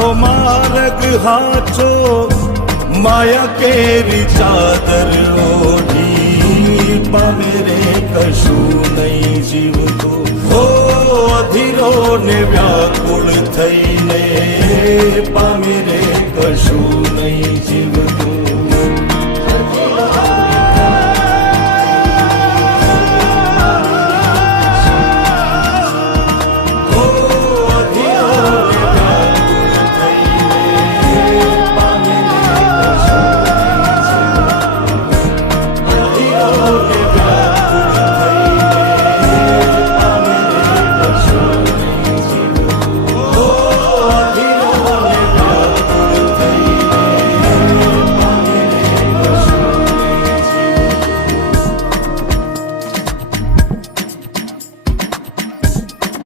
તારો માર્ગ હાચો માયા કેરી ચાદર ઓઢી પામે રે કશું નહીં જીવતો હો અધીરો ને વ્યાકુળ થઈને